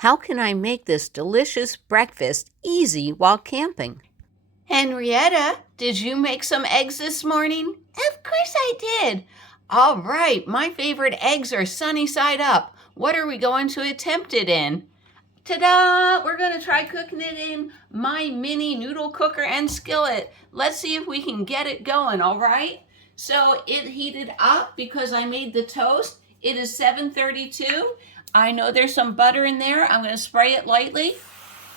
How can I make this delicious breakfast easy while camping? Henrietta, did you make some eggs this morning? Of course I did. All right, my favorite eggs are sunny side up. What are we going to attempt it in? Ta-da! We're going to try cooking it in my mini noodle cooker and skillet. Let's see if we can get it going, all right? So it heated up because I made the toast. It is 7:32. I know there's some butter in there. I'm going to spray it lightly.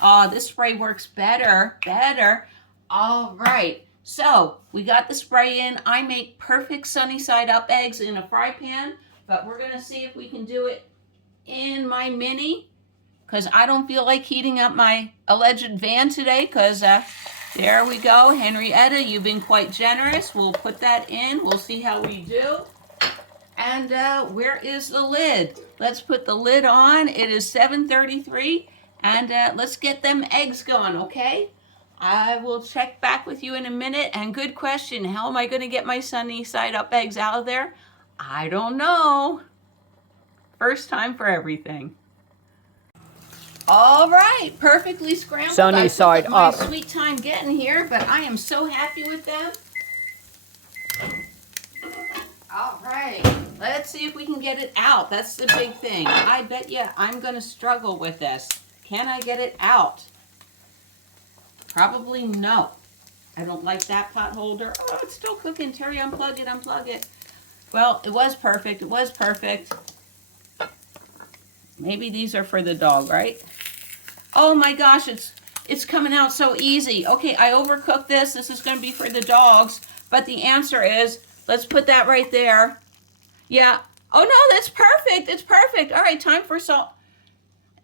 Oh, this spray works better. All right, so we got the spray in. I make perfect sunny side up eggs in a fry pan, but we're gonna see if we can do it in my mini, because I don't feel like heating up my alleged van today, because there we go. Henrietta, you've been quite generous. We'll put that in. We'll see how we do. And where is the lid? Let's put the lid on. It is 7:33, and let's get them eggs going, okay? I will check back with you in a minute. And good question, how am I going to get my sunny side up eggs out of there? I don't know. First time for everything. All right, perfectly scrambled. Sunny side up. My sweet time getting here, but I am so happy with them. All right, let's see if we can get it out. That's the big thing. I bet you I'm going to struggle with this. Can I get it out? Probably no. I don't like that pot holder. Oh, it's still cooking. Terry, unplug it. Well, it was perfect. Maybe these are for the dog, right? Oh my gosh, it's coming out so easy. Okay, I overcooked this. This is going to be for the dogs. But the answer is, let's put that right there. Yeah. Oh no, that's perfect. It's perfect. All right, time for salt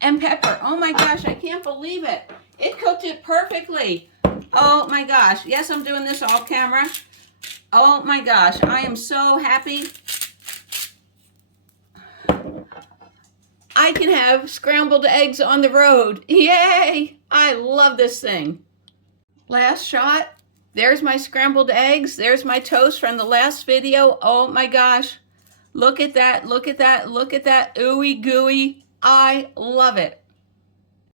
and pepper. Oh my gosh, I can't believe it. It cooked it perfectly. Oh my gosh. Yes, I'm doing this off camera. Oh my gosh, I am so happy. I can have scrambled eggs on the road. Yay! I love this thing. Last shot. There's my scrambled eggs. There's my toast from the last video. Oh my gosh. Look at that. Ooey gooey. I love it.